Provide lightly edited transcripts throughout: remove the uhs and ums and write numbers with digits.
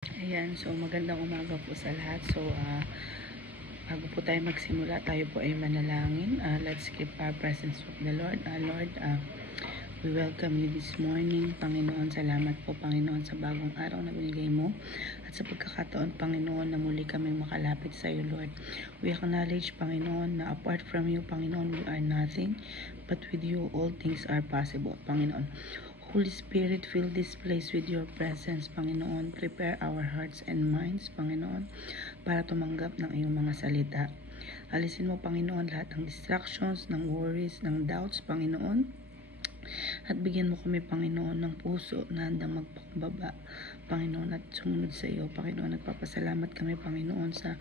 Ayan, so magandang umaga po sa lahat. So, bago po tayo magsimula, tayo po ay manalangin. Let's keep our presence with the Lord. Lord, we welcome you this morning. Panginoon, salamat po, Panginoon, sa bagong araw na binigay mo. At sa pagkakataon, Panginoon, na muli kami makalapit sa iyo, Lord. We acknowledge, Panginoon, na apart from you, Panginoon, we are nothing. But with you, all things are possible, Panginoon. Holy Spirit, fill this place with your presence, Panginoon. Prepare our hearts and minds, Panginoon, para tumanggap ng iyong mga salita. Alisin mo, Panginoon, lahat ng distractions, ng worries, ng doubts, Panginoon. At bigyan mo kami, Panginoon, ng puso na handang magpakumbaba, Panginoon, at sumunod sa iyo, Panginoon. Nagpapasalamat kami, Panginoon, sa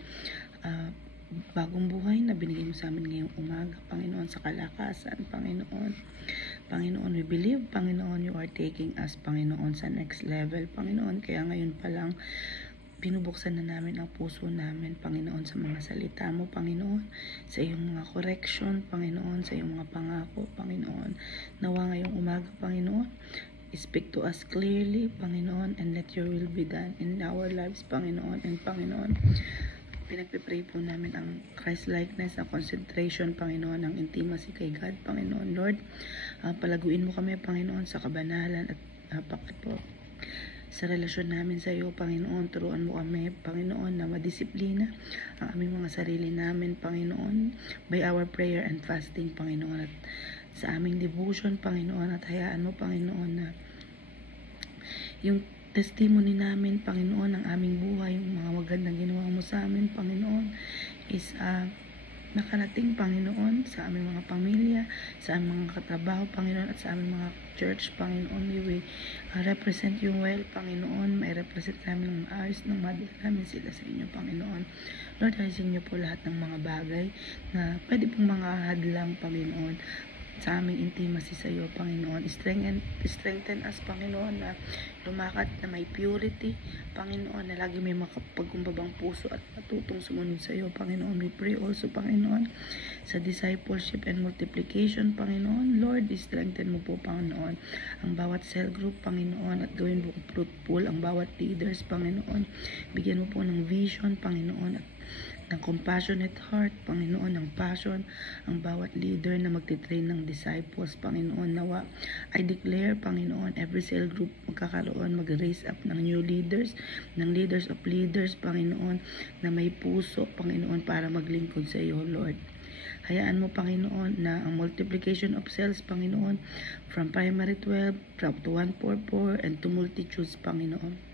bagong buhay na binigay mo sa amin ngayong umaga, Panginoon, sa kalakasan, Panginoon. Panginoon, we believe, Panginoon, you are taking us, Panginoon, sa next level, Panginoon. Kaya ngayon pa lang, binubuksan na namin ang puso namin, Panginoon, sa mga salita mo, Panginoon, sa iyong mga correction, Panginoon, sa iyong mga pangako, Panginoon. Nawa ngayong umaga, Panginoon, speak to us clearly, Panginoon, and let your will be done in our lives, Panginoon. And Panginoon, pinagpipray po namin ang Christ-likeness, ang concentration, Panginoon, ang intimacy kay God, Panginoon. Lord, palaguin mo kami, Panginoon, sa kabanalan at po sa relasyon namin sa iyo, Panginoon. Turuan mo kami, Panginoon, na madisiplina ang aming mga sarili namin, Panginoon, by our prayer and fasting, Panginoon, at sa aming devotion, Panginoon, at hayaan mo, Panginoon, na yung testimony namin, Panginoon, ng aming buhay, yung mga magandang ginawa mo sa amin, Panginoon, is nakarating, Panginoon, sa aming mga pamilya, sa aming mga katrabaho, Panginoon, at sa aming mga church, Panginoon. We represent you well, Panginoon. May represent namin ng ayos ng madala namin sila sa inyo, Panginoon. Lord, alisin niyo po lahat ng mga bagay na pwede pong mga hadlang, Panginoon, sa aming intimacy sa iyo, Panginoon. Strengthen us, Panginoon, na lumakad na may purity, Panginoon, na lagi may makapagkumbabang puso at matutong sumunod sa iyo, Panginoon. We pray also, Panginoon, sa discipleship and multiplication, Panginoon. Lord, strengthen mo po, Panginoon, ang bawat cell group, Panginoon, at gawin mo fruitful ang bawat leaders, Panginoon. Bigyan mo po ng vision, Panginoon, at ng compassionate heart, Panginoon, ng passion, ang bawat leader na magtitrain ng disciples, Panginoon. Nawa, I declare, Panginoon, every cell group magkakaroon, mag-raise up ng new leaders, ng leaders of leaders, Panginoon, na may puso, Panginoon, para maglingkod sa iyo, Lord. Hayaan mo, Panginoon, na ang multiplication of cells, Panginoon, from primary 12 to 144 and to multitudes, Panginoon.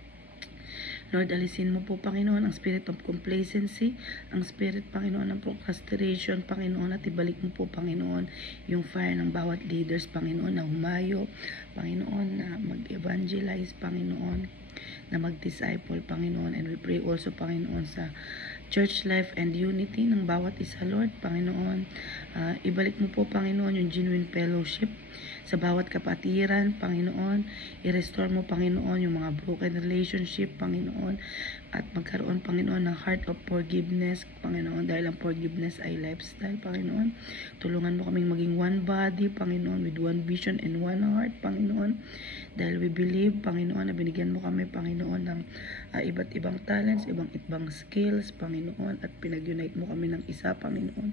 Lord, alisin mo po, Panginoon, ang spirit of complacency, ang spirit, Panginoon, ng procrastination, Panginoon, at ibalik mo po, Panginoon, yung fire ng bawat leaders, Panginoon, na humayo, Panginoon, na mag-evangelize, Panginoon, na mag-disciple, Panginoon. And we pray also, Panginoon, sa church life and unity ng bawat isa, Lord, Panginoon. Ibalik mo po, Panginoon, yung genuine fellowship sa bawat kapatiran, Panginoon. I-restore mo, Panginoon, yung mga broken relationship, Panginoon. At magkaroon, Panginoon, ng heart of forgiveness, Panginoon, dahil ang forgiveness ay lifestyle, Panginoon. Tulungan mo kaming maging one body, Panginoon, with one vision and one heart, Panginoon. Dahil we believe, Panginoon, na binigyan mo kami, Panginoon, ng iba't ibang talents, ibang skills, Panginoon, at pinag-unite mo kami ng isa, Panginoon,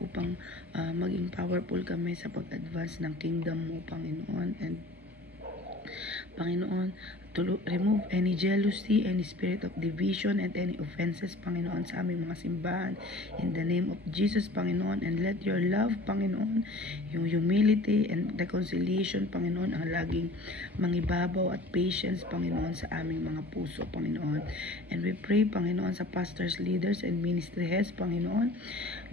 upang maging powerful kami sa pag-advance ng kingdom mo, Panginoon. And Panginoon, remove any jealousy, any spirit of division, and any offenses, Panginoon, sa aming mga simbahan. In the name of Jesus, Panginoon, and let your love, Panginoon, yung humility and reconciliation, Panginoon, ang laging mangibabaw at patience, Panginoon, sa aming mga puso, Panginoon. And we pray, Panginoon, sa pastors, leaders, and ministry heads, Panginoon.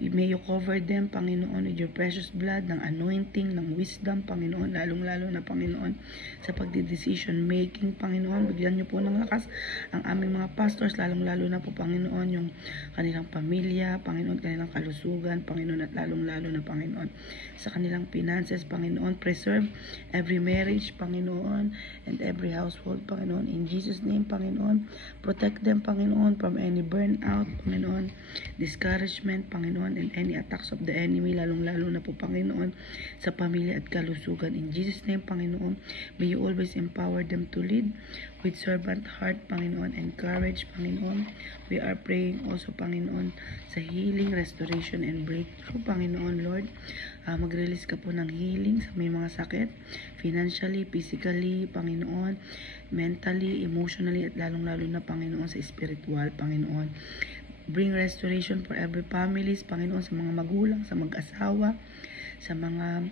May you cover them, Panginoon, with your precious blood, ng anointing, ng wisdom, Panginoon, lalong-lalo na, Panginoon, sa pagdidecision making, Panginoon. Bigyan niyo po ng lakas ang aming mga pastors, lalong-lalo na po, Panginoon, yung kanilang pamilya, Panginoon, kanilang kalusugan, Panginoon, at lalong-lalo na, Panginoon, sa kanilang finances, Panginoon. Preserve every marriage, Panginoon, and every household, Panginoon. In Jesus' name, Panginoon, protect them, Panginoon, from any burnout, Panginoon, discouragement, Panginoon, and any attacks of the enemy, lalong-lalo na po, Panginoon, sa pamilya at kalusugan. In Jesus' name, Panginoon, may you always empower them to lead with servant heart, Panginoon, and courage, Panginoon. We are praying also, Panginoon, sa healing, restoration, and breakthrough, Panginoon, Lord. Mag-release ka po ng healing sa may mga sakit, financially, physically, Panginoon, mentally, emotionally, at lalong-lalo na, Panginoon, sa spiritual, Panginoon. Bring restoration for every families, Panginoon, sa mga magulang, sa mag-asawa, sa mga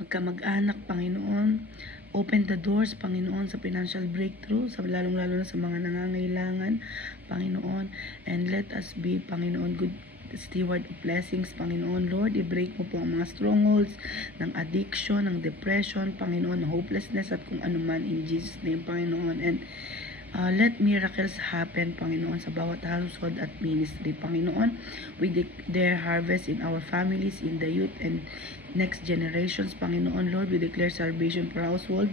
magkamag-anak, Panginoon. Open the doors, Panginoon, sa financial breakthrough, sa lalong-lalo na sa mga nangangailangan, Panginoon. And let us be, Panginoon, good steward of blessings, Panginoon. Lord, i-break mo po ang mga strongholds ng addiction, ng depression, Panginoon, ng hopelessness at kung anuman in Jesus' name, Panginoon. And let miracles happen, Panginoon, sa bawat household at ministry, Panginoon. We declare harvest in our families, in the youth, and next generations, Panginoon. Lord, we declare salvation for household.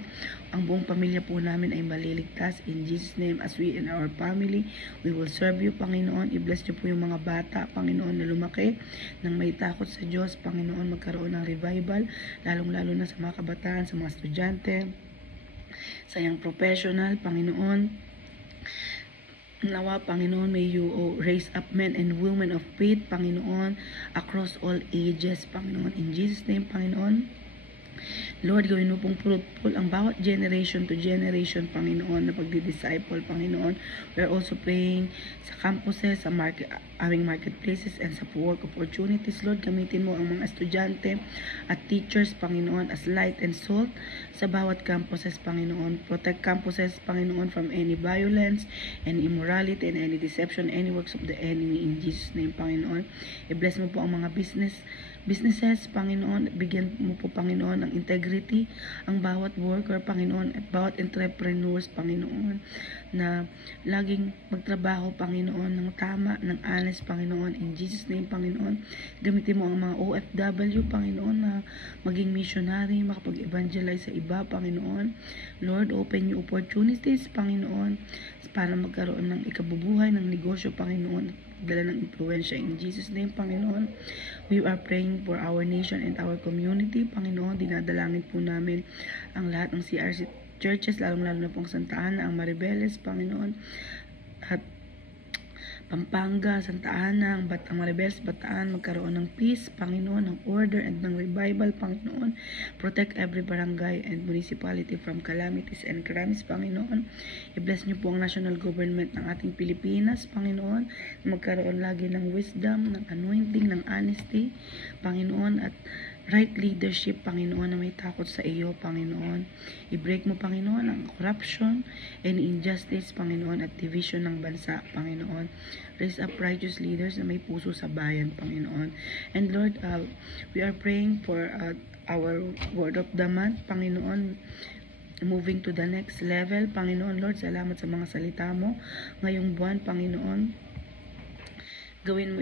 Ang buong pamilya po namin ay maliligtas. In Jesus' name, as we and our family, we will serve you, Panginoon. I-bless niyo po yung mga bata, Panginoon, na lumaki nang may takot sa Diyos, Panginoon, magkaroon ng revival, lalong-lalo na sa mga kabataan, sa mga estudyante, sa young professional, Panginoon. Nawa, Panginoon, may you raise up men and women of faith, Panginoon, across all ages, Panginoon. In Jesus' name, Panginoon. Lord, gawin mo pong fruitful ang bawat generation to generation, Panginoon, na pagdi-disciple, Panginoon. We're also praying sa campuses, sa aming marketplaces, and sa work opportunities. Lord, gamitin mo ang mga estudyante at teachers, Panginoon, as light and salt sa bawat campuses, Panginoon. Protect campuses, Panginoon, from any violence and immorality and any deception, any works of the enemy. In Jesus' name, Panginoon. I-bless mo po ang mga businesses, Panginoon. Bigyan mo po, Panginoon, ng integrity ang bawat worker, Panginoon, at bawat entrepreneurs, Panginoon, na laging magtrabaho, Panginoon, ng tama, ng honest, Panginoon. In Jesus' name, Panginoon. Gamitin mo ang mga OFW, Panginoon, na maging missionary, makapag-evangelize sa iba, Panginoon. Lord, open yung opportunities, Panginoon, para magkaroon ng ikabubuhay ng negosyo, Panginoon, dala ng impluensya. In Jesus' name, Panginoon, we are praying for our nation and our community, Panginoon. Dinadalangin po namin ang lahat ng CRC churches, lalong-lalo na pong Santa Ana, ang Maribeles, Panginoon, at Pampanga, Santa Ana, ang Maribeles, Bataan, magkaroon ng peace, Panginoon, ng order and ng revival, Panginoon. Protect every barangay and municipality from calamities and crimes, Panginoon. I-bless niyo po ang national government ng ating Pilipinas, Panginoon, na magkaroon lagi ng wisdom, ng anointing, ng honesty, Panginoon, at right leadership, Panginoon, na may takot sa iyo, Panginoon. I-break mo, Panginoon, ang corruption and injustice, Panginoon, at division ng bansa, Panginoon. Raise up righteous leaders na may puso sa bayan, Panginoon. And Lord, we are praying for our word of the month, Panginoon, moving to the next level, Panginoon. Lord, salamat sa mga salita mo ngayong buwan, Panginoon. Gawin mo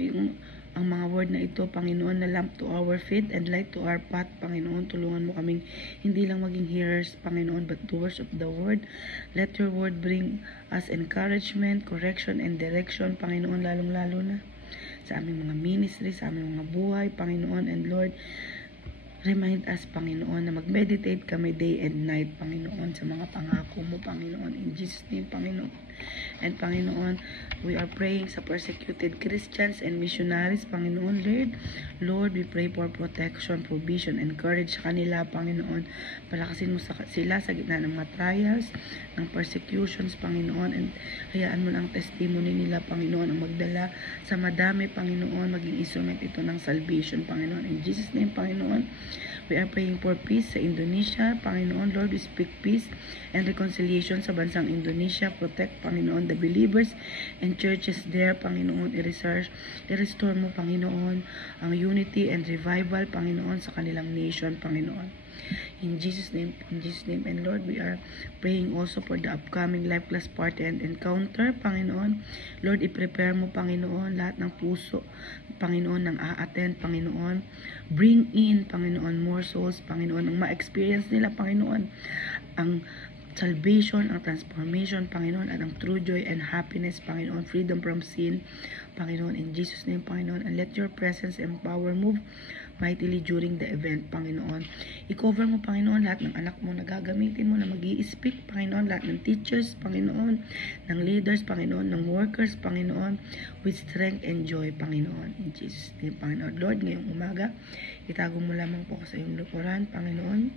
ang mga word na ito, Panginoon, na lamp to our feet and light to our path, Panginoon. Tulungan mo kaming hindi lang maging hearers, Panginoon, but doers of the word. Let your word bring us encouragement, correction, and direction, Panginoon, lalong-lalo na sa aming mga ministry, sa aming mga buhay, Panginoon. And Lord, remind us, Panginoon, na mag-meditate kami day and night, Panginoon, sa mga pangako mo, Panginoon. In Jesus' name, Panginoon. And Panginoon, we are praying sa persecuted Christians and missionaries, Panginoon, Lord, we pray for protection, provision, and courage sa kanila, Panginoon. Palakasin mo sila sa gitna ng mga trials, ng persecutions, Panginoon, and hayaan mo ang testimony nila, Panginoon, ang magdala sa madami, Panginoon, maging instrument ito ng salvation, Panginoon. In Jesus' name, Panginoon, we are praying for peace sa Indonesia, Panginoon. Lord, we speak peace and reconciliation sa bansang Indonesia. Protect, Panginoon, the believers and churches there, Panginoon. I-restore mo, Panginoon, ang unity and revival, Panginoon, sa kanilang nation, Panginoon. In Jesus' name, and Lord, we are praying also for the upcoming Life Class Party and Encounter, Panginoon. Lord, i-prepare mo, Panginoon, lahat ng puso, Panginoon, ng a-attend, Panginoon. Bring in, Panginoon, more souls, Panginoon, ang ma-experience nila, Panginoon, ang salvation, ang transformation, Panginoon, at ang true joy and happiness, Panginoon, freedom from sin, Panginoon, in Jesus' name, Panginoon, and let your presence and power move mightily during the event, Panginoon. I-cover mo, Panginoon, lahat ng anak mo na gagamitin mo, na mag-i-speak, Panginoon, lahat ng teachers, Panginoon, ng leaders, Panginoon, ng workers, Panginoon, with strength and joy, Panginoon, in Jesus' name, Panginoon. Lord, ngayong umaga, itago mo lamang po sa iyong lukuran, Panginoon.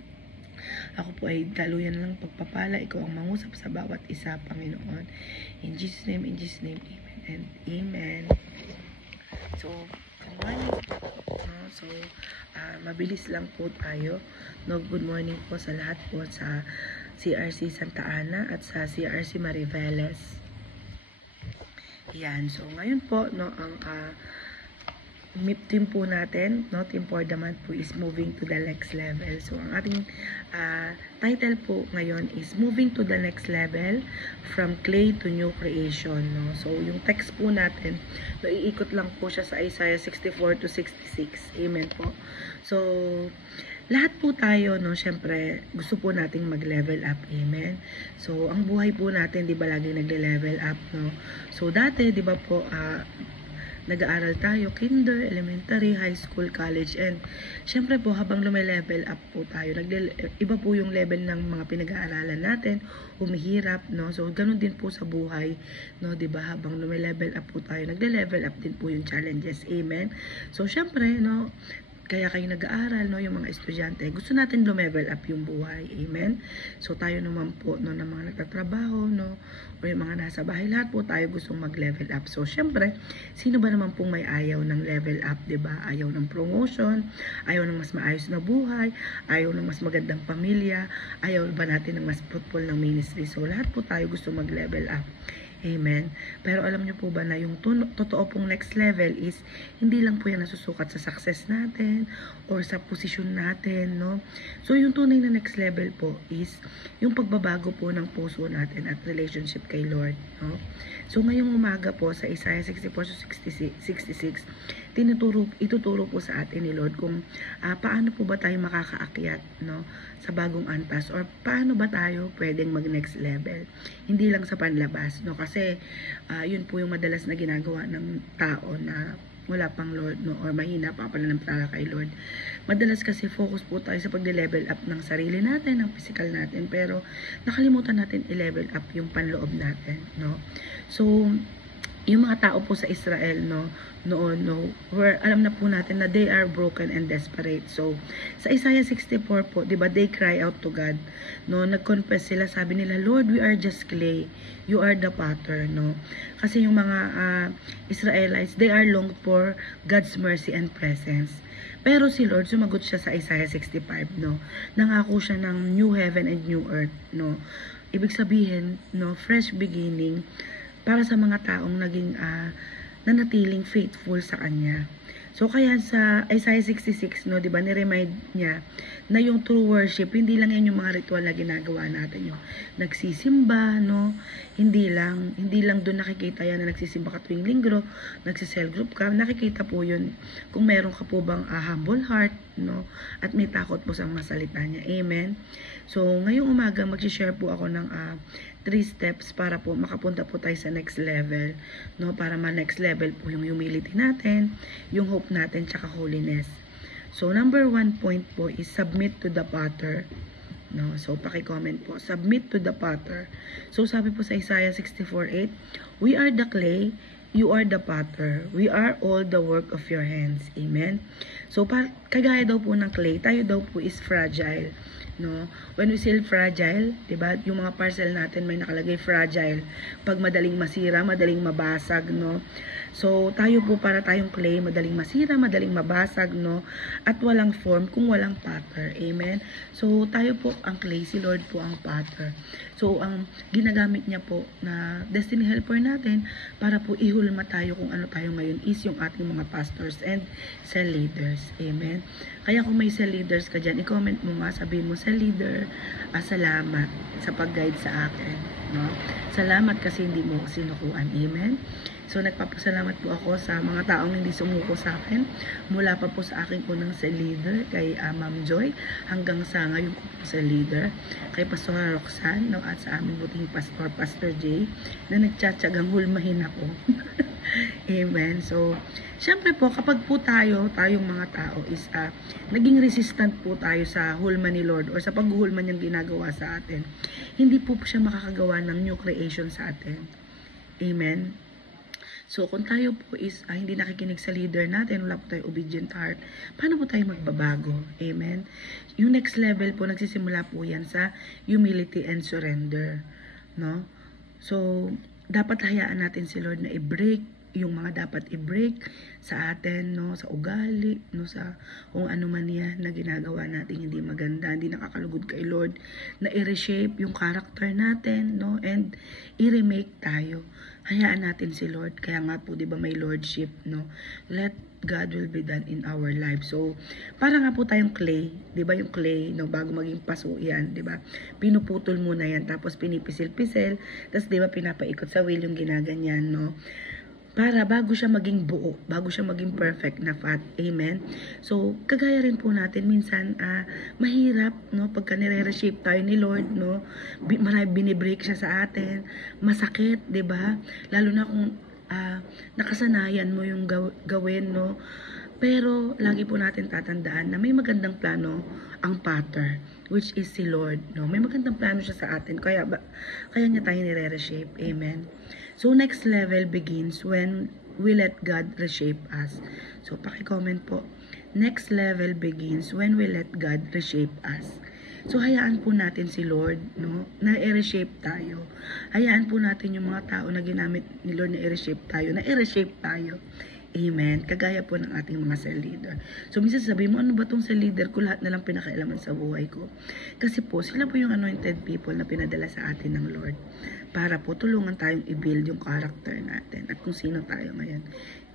Ako po ay daluyan lang pagpapala. Ikaw ang mangusap sa bawat isa, Panginoon. In Jesus' name, amen and amen. So, good morning. So, mabilis lang po tayo. Good morning po sa lahat po sa CRC Santa Ana at sa CRC Mariveles. Yan. So, ngayon po, ang MIP team po natin, Team for the month po is moving to the next level. So, ang ating title po ngayon is moving to the next level from clay to new creation. So, yung text po natin, iikot lang po siya sa Isaiah 64 to 66. Amen po. So, lahat po tayo, syempre, gusto po nating mag-level up. Amen. So, ang buhay po natin, di ba, laging nagle-level up, So, dati, di ba po, nag-aaral tayo, kinder, elementary, high school, college, and syempre po habang lume-level up po tayo, iba po yung level ng mga pinag-aaralan natin, humihirap, So ganun din po sa buhay, 'di ba? Habang lume-level up po tayo, nagle-level up din po yung challenges. Amen. So syempre, kaya kayo nag-aaral, yung mga estudyante, gusto natin lumevel up yung buhay. Amen? So, tayo naman po, ng mga nagtatrabaho, o yung mga nasa bahay, lahat po tayo gustong mag-level up. So, syempre, sino ba naman pong may ayaw ng level up, diba? Ayaw ng promotion, ayaw ng mas maayos na buhay, ayaw ng mas magandang pamilya, ayaw ba natin ng mas fruitful ng ministry. So, lahat po tayo gusto mag-level up. Amen. Pero alam niyo po ba na yung totoo pong next level is hindi lang po yan nasusukat sa success natin or sa posisyon natin, So yung tunay na next level po is yung pagbabago po ng puso natin at relationship kay Lord, So ngayong umaga po sa Isaiah 64:66, ituturo po sa atin ni Lord kung paano po ba tayo makakaakyat, sa bagong antas, or paano ba tayo pwedeng mag next level. Hindi lang sa panlabas, kasi yun po yung madalas na ginagawa ng tao na wala pang Lord, or mahina pa pananampalataya kay Lord. Madalas kasi focus po tayo sa pag-level up ng sarili natin, ng physical natin, pero nakalimutan natin i-level up yung panloob natin, So, yung mga tao po sa Israel, noon, where alam na po natin na they are broken and desperate. So, sa Isaiah 64 po, di ba, they cry out to God, nag-confess sila, sabi nila, Lord, we are just clay, you are the potter, Kasi yung mga Israelites, they are longed for God's mercy and presence. Pero si Lord, sumagot siya sa Isaiah 65, Nangako siya ng new heaven and new earth, Ibig sabihin, fresh beginning, para sa mga taong naging nanatiling faithful sa Kanya. So, kaya sa Isaiah 66, di ba, ni-remind niya na yung true worship, hindi lang yan yung mga ritual na ginagawa natin, yung nagsisimba, hindi lang doon nakikita yan na nagsisimba ka tuwing linggo, nagsisel group ka, nakikita po yun kung meron ka po bang humble heart, at may takot po sa mga salita niya. Amen? So, ngayong umaga, mag-share po ako ng 3 steps para po makapunta po tayo sa next level, para ma-next level po yung humility natin, yung hope natin, tsaka holiness. So, number 1 point po is submit to the potter. So, paki-comment po, submit to the potter. So, sabi po sa Isaiah 64:8, we are the clay, you are the potter. We are all the work of your hands. Amen? So, kagaya daw po ng clay, tayo daw po is fragile. When we say fragile, diba, yung mga parcel natin may nakalagay fragile. Pag madaling masira, madaling mabasag, So, tayo po para tayong clay, madaling masira, madaling mabasag, at walang form kung walang potter. Amen? So, tayo po ang clay, si Lord po ang potter. So, ang ginagamit niya po na destiny helper natin para po ihulma tayo kung ano tayo ngayon is yung ating mga pastors and cell leaders. Amen? Kaya kung may cell leaders ka dyan, i-comment mo nga, sabihin mo, cell leader, salamat sa pag-guide sa akin. no? Salamat kasi hindi mo sinukuan. Amen? So, nagpapasalamat po ako sa mga taong hindi sumuko sa akin. Mula pa po sa aking unang sa leader, kay Ma'am Joy, hanggang sa ngayon ko po sa leader, kay Pastor Roxanne, no, at sa aming buting pastor, Pastor Jay, na nagtsatsagang hulmahin ako. Amen. So, syempre po, kapag po tayong mga tao is naging resistant po tayo sa hulma ni Lord or sa paghuhulma niyang ginagawa sa atin, hindi po siya makakagawa ng new creation sa atin. Amen. So, kung tayo po is hindi nakikinig sa leader natin, wala po tayo obedient heart, paano po tayo magbabago? Amen? Yung next level po, nagsisimula po yan sa humility and surrender. No? So, dapat hayaan natin si Lord na i-break yung mga dapat i-break sa atin, no, sa ugali, no, sa kung ano man yan na ginagawa natin hindi maganda, hindi nakakalugod kay Lord, na i-reshape yung character natin, no, and i-remake tayo. Hayaan natin si Lord. Kaya nga po, di ba, may lordship, no? Let God will be done in our life. So, para nga po tayong clay, di ba, yung clay, no, bago maging paso yan, di ba, pinuputol muna yan, tapos pinipisil-pisil, tapos di ba, pinapaikot sa wheel yung ginaganyan, no? Para bago siya maging buo, bago siya maging perfect na fat. Amen? So, kagaya rin po natin, minsan, mahirap, no? Pagka nire-reshape tayo ni Lord, no? Binibreak siya sa atin. Masakit, di ba? Lalo na kung nakasanayan mo yung gawin, no? Pero, lagi po natin tatandaan na may magandang plano ang Pater, which is si Lord, no? May magandang plano siya sa atin, kaya niya tayo nire-reshape. Amen? So, next level begins when we let God reshape us. So, paki-comment po. Next level begins when we let God reshape us. So, hayaan po natin si Lord, no, na i-reshape tayo. Hayaan po natin yung mga tao na ginamit ni Lord na i-reshape tayo, na i-reshape tayo. Amen. Kagaya po ng ating mga cell leader. So, minsan sabihin mo, ano ba tong cell leader ko? Lahat na lang pinakailaman sa buhay ko. Kasi po, sila po yung anointed people na pinadala sa atin ng Lord. Para po tulungan tayong i-build yung character natin at kung sino tayo ngayon.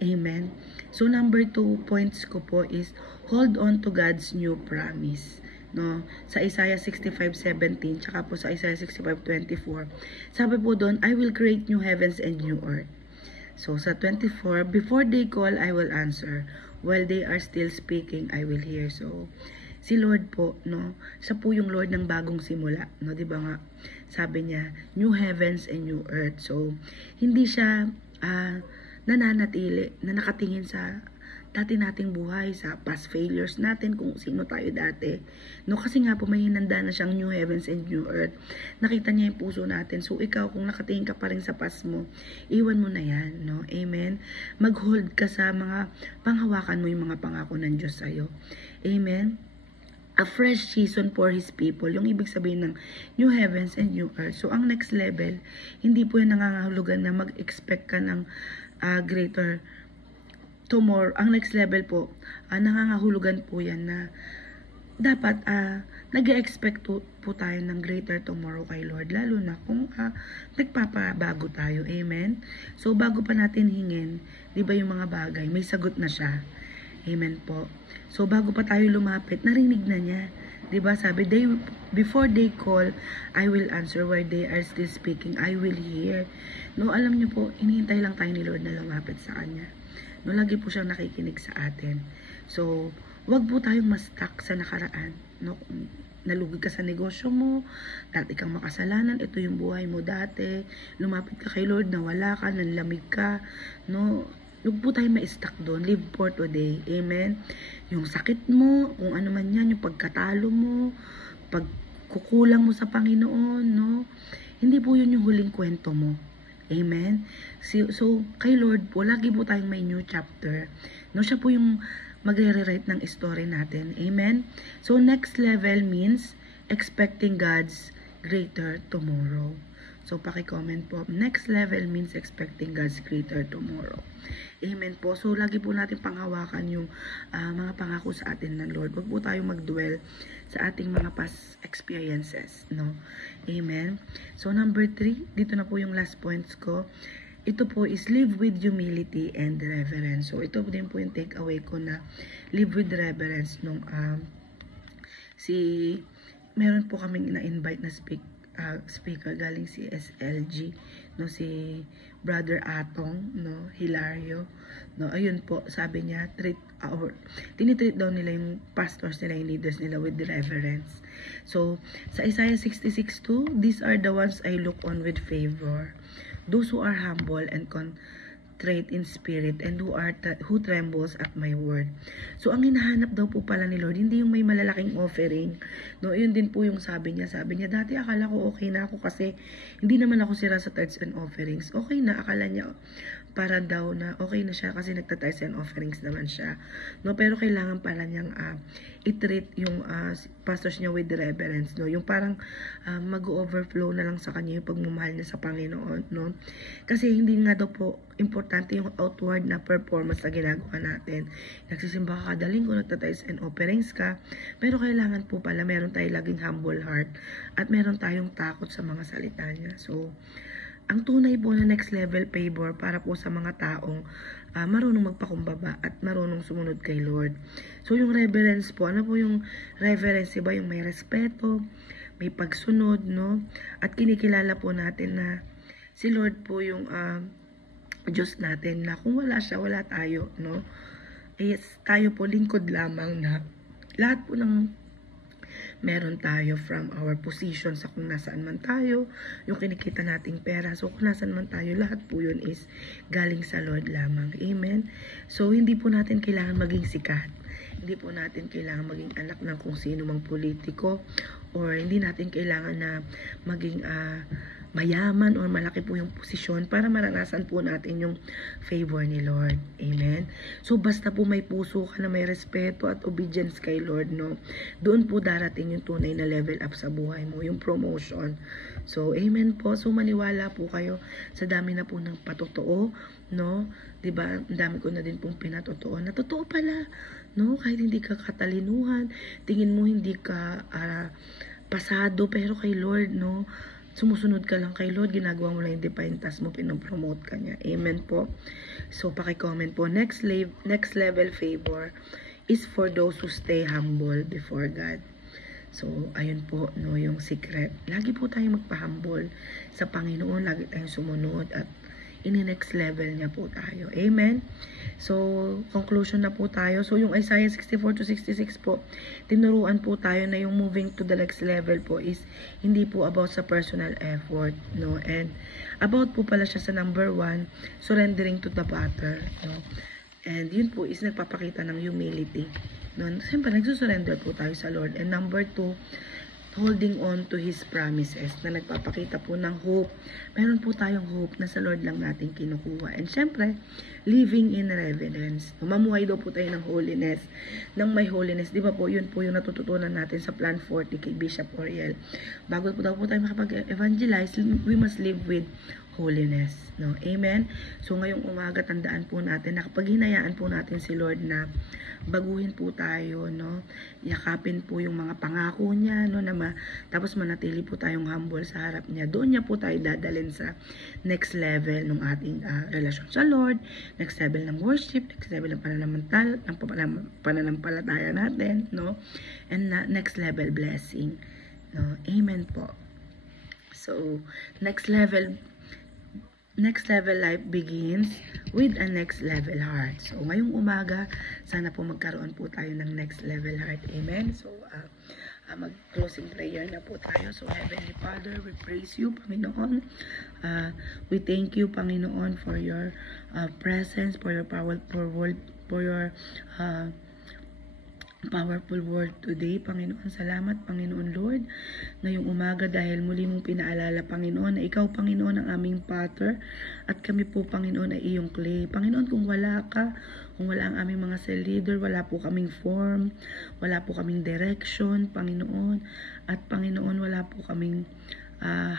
Amen. So, number 2 points ko po is, hold on to God's new promise. No, sa Isaiah 65:17, tsaka po sa Isaiah 65:24. Sabi po doon, I will create new heavens and new earth. So, sa 24, before they call, I will answer. While they are still speaking, I will hear. So, si Lord po, no, siya po yung Lord ng bagong simula, no, di ba nga? Sabi niya, new heavens and new earth. So, hindi siya nananatili, na nakatingin sa dati nating buhay, sa past failures natin, kung sino tayo dati. No, kasi nga po may hinanda na siyang new heavens and new earth. Nakita niya yung puso natin. So, ikaw, kung nakatingin ka pa rin sa past mo, iwan mo na yan, no? Amen? Mag-hold ka sa mga panghawakan mo yung mga pangako ng Diyos sa'yo. Amen? A fresh season for His people. Yung ibig sabihin ng new heavens and new earth. So, ang next level, hindi po yan nangangahulugan na mag-expect ka ng greater tomorrow. Ang next level po, nangangahulugan po yan na dapat nag-expect po tayo ng greater tomorrow kay Lord. Lalo na kung nagpapabago tayo. Amen? So, bago pa natin hingin, di ba yung mga bagay, may sagot na siya. Amen po. So, bago pa tayo lumapit, narinig na niya. Diba sabi, before they call, I will answer. While they are still speaking, I will hear. No, alam niyo po, hinihintay lang tayo ni Lord na lumapit sa Kanya. No, lagi po siyang nakikinig sa atin. So, wag po tayong ma-stuck sa nakaraan. No, kung nalugi ka sa negosyo mo, dati kang makasalanan, ito yung buhay mo dati, lumapit ka kay Lord, nawala ka, nanlamig ka, no, huwag po tayo ma-stuck doon. Live for today. Amen? Yung sakit mo, kung ano man yan, yung pagkatalo mo, pagkukulang mo sa Panginoon, no? Hindi po yun yung huling kwento mo. Amen? So, kay Lord po, lagi po tayong may new chapter. No, siya po yung magre-rewrite ng story natin. Amen? So, next level means expecting God's greater tomorrow. So, paki-comment po. Next level means expecting God's greater tomorrow. Amen po. So, lagi po natin panghawakan yung mga pangako sa atin ng Lord. Huwag po tayong mag-dwell sa ating mga past experiences. No? Amen. So, number 3, dito na po yung last points ko. Ito po is live with humility and reverence. So, ito din po yung takeaway ko na live with reverence nung meron po kaming na-invite na speaker galing si SLG, no, si Brother Atong, no, Hilario, no. Ayun po, sabi niya, tinitreat daw nila yung pastors nila, yung leaders nila with reverence. So sa Isaiah 66:2, these are the ones I look on with favor, those who are humble and contrite in spirit and who trembles at my word. So ang hinahanap daw po pala ni Lord, hindi yung may malalaking offering, no. Yun din po yung sabi niya, dati akala ko okay na ako kasi hindi naman ako sira sa tithes and offerings. Okay na, akala niya para daw na okay na siya kasi nagta-tithes and offerings naman siya, no. Pero kailangan pala niyang i-treat yung pastors niya with reverence, no. Yung parang mag-overflow na lang sa kanya yung pagmamahal niya sa Panginoon, no. Kasi hindi nga daw po importante yung outward na performance na ginagawa natin. Nagsisimba ka kada linggo, nagta-tithes and offerings ka, pero kailangan po pala meron tayong laging humble heart at meron tayong takot sa mga salita niya. So ang tunay po na next level favor para po sa mga taong marunong magpakumbaba at marunong sumunod kay Lord. So yung reverence po, ano po yung reverence? Diba? Yung may respeto, may pagsunod, no? At kinikilala po natin na si Lord po yung Diyos natin, na kung wala siya, wala tayo, no? Yes, tayo po lingkod lamang, na lahat po ng meron tayo from our position sa kung nasaan man tayo, yung kinikita nating pera. So kung nasaan man tayo, lahat po yun is galing sa Lord lamang. Amen? So hindi po natin kailangan maging sikat. Hindi po natin kailangan maging anak ng kung sino mang politiko, or hindi natin kailangan na maging mayaman or malaki po yung posisyon para maranasan po natin yung favor ni Lord. Amen? So basta po may puso ka na may respeto at obedience kay Lord, no, doon po darating yung tunay na level up sa buhay mo, yung promotion. So amen po. So maniwala po kayo sa dami na po ng patotoo, no, 'di ba? Ang dami ko na din pong pinatotoo na totoo pala, no, kahit hindi ka katalinuhan, tingin mo hindi ka pasado, pero kay Lord, no, sumusunod ka lang kay Lord, ginagawa mo lang yung divine task mo, pinopromote ka niya. Amen po. So paki-comment po, next level favor is for those who stay humble before God. So ayun po, no, yung secret. Lagi po tayong magpa-humble sa Panginoon, lagi tayong sumunod at ini-next level niya po tayo. Amen? So, conclusion na po tayo. So, yung Isaiah 64-66 po, tinuruan po tayo na yung moving to the next level po is hindi po about sa personal effort, no? And about po pala siya sa number 1, surrendering to the Father, no? And yun po is nagpapakita ng humility, no? Siyempre, nagsusurrender po tayo sa Lord. And number 2, holding on to His promises, na nagpapakita po ng hope. Meron po tayong hope na sa Lord lang natin kinukuha. And syempre, living in reverence. Mamuhay daw po tayo ng holiness. Nang may holiness, di ba po, yun po yung natututunan natin sa Plan 40 kay Bishop Oriel. Bago po daw po tayo makapag-evangelize, we must live with holiness, no? Amen? So ngayong umaga, tandaan po natin na kapag hinayaan po natin si Lord na baguhin po tayo, no, yakapin po yung mga pangako niya, no, tapos manatili po tayong humble sa harap niya, doon niya po tayo dadalhin sa next level ng ating relasyon sa Lord, next level ng worship, next level ng pananampalataya natin, no, and next level blessing, no. Amen po. So next level life begins with a next level heart. So, ngayong umaga, sana po magkaroon po tayo ng next level heart. Amen? So, mag-closing prayer na po tayo. So, Heavenly Father, we praise you, Panginoon. We thank you, Panginoon, for your presence, for your powerful word today, Panginoon. Salamat, Panginoon Lord, ngayong umaga dahil muli mong pinaalala, Panginoon, na ikaw, Panginoon, ang aming potter at kami po, Panginoon, ay iyong clay. Panginoon, kung wala ka, kung wala ang aming mga cell leader, wala po kaming form, wala po kaming direction, Panginoon, at Panginoon, wala po kaming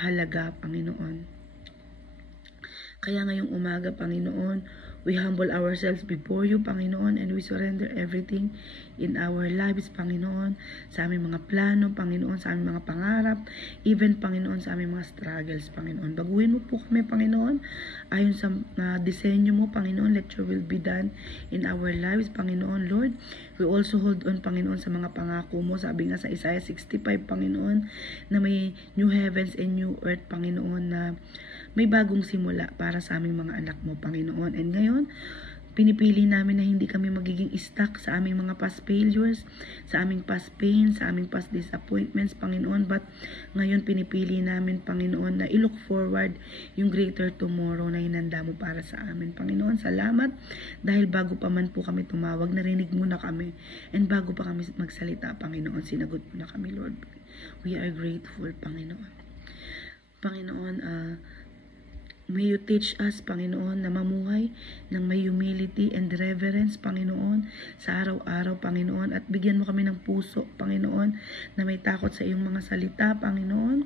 halaga, Panginoon. Kaya ngayong umaga, Panginoon, we humble ourselves before you, Panginoon, and we surrender everything in our lives, Panginoon, sa aming mga plano, Panginoon, sa aming mga pangarap, even, Panginoon, sa aming mga struggles, Panginoon. Baguhin mo po kami, Panginoon, ayon sa disenyo mo, Panginoon, let your will be done in our lives, Panginoon, Lord. We also hold on, Panginoon, sa mga pangako mo. Sabi nga sa Isaiah 65, Panginoon, na may new heavens and new earth, Panginoon, na may bagong simula para sa aming mga anak mo, Panginoon. And ngayon, pinipili namin na hindi kami magiging stuck sa aming mga past failures, sa aming past pain, sa aming past disappointments, Panginoon. But ngayon, pinipili namin, Panginoon, na i-look forward yung greater tomorrow na hinanda mo para sa amin, Panginoon. Salamat dahil bago pa man po kami tumawag, narinig mo na kami. And bago pa kami magsalita, Panginoon, sinagot mo na kami, Lord. We are grateful, Panginoon. Panginoon, may you teach us, Panginoon, na mamuhay ng may humility and reverence, Panginoon, sa araw-araw, Panginoon. At bigyan mo kami ng puso, Panginoon, na may takot sa iyong mga salita, Panginoon.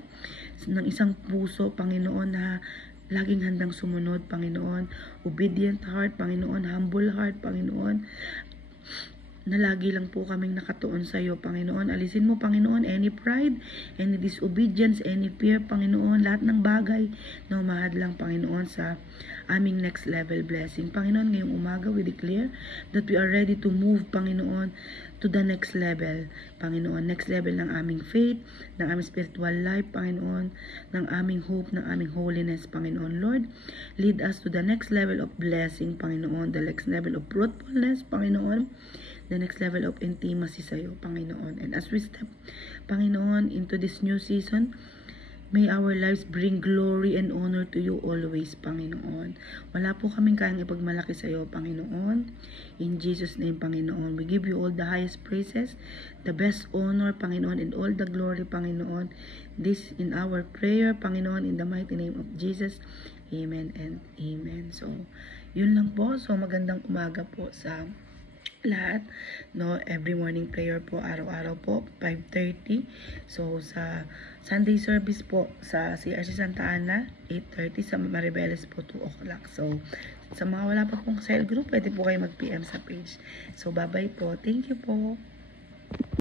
Ng isang puso, Panginoon, na laging handang sumunod, Panginoon. Obedient heart, Panginoon. Humble heart, Panginoon. Na lagi lang po kaming nakatuon sa iyo, Panginoon. Alisin mo, Panginoon, any pride, any disobedience, any fear, Panginoon, lahat ng bagay na umahad lang, Panginoon, sa aming next level blessing. Panginoon, ngayong umaga, we declare that we are ready to move, Panginoon, to the next level, Panginoon. Next level ng aming faith, ng aming spiritual life, Panginoon, ng aming hope, ng aming holiness, Panginoon. Lord, lead us to the next level of blessing, Panginoon, the next level of fruitfulness, Panginoon, the next level of intimacy sa iyo, Panginoon. And as we step, Panginoon, into this new season, may our lives bring glory and honor to you always, Panginoon. Wala po kaming kayang ipagmalaki sa iyo, Panginoon. In Jesus' name, Panginoon, we give you all the highest praises, the best honor, Panginoon, and all the glory, Panginoon. This in our prayer, Panginoon, in the mighty name of Jesus. Amen and amen. So, yun lang po. So, magandang umaga po sa lahat, no? Every morning prayer po, araw-araw po, 5:30. So, sa Sunday service po, sa CRC Santa Ana, 8:30. Sa Maribeles po, 2 o'clock. So, sa mga wala pa pong cell group, pwede po kayo mag-PM sa page. So, bye-bye po. Thank you po.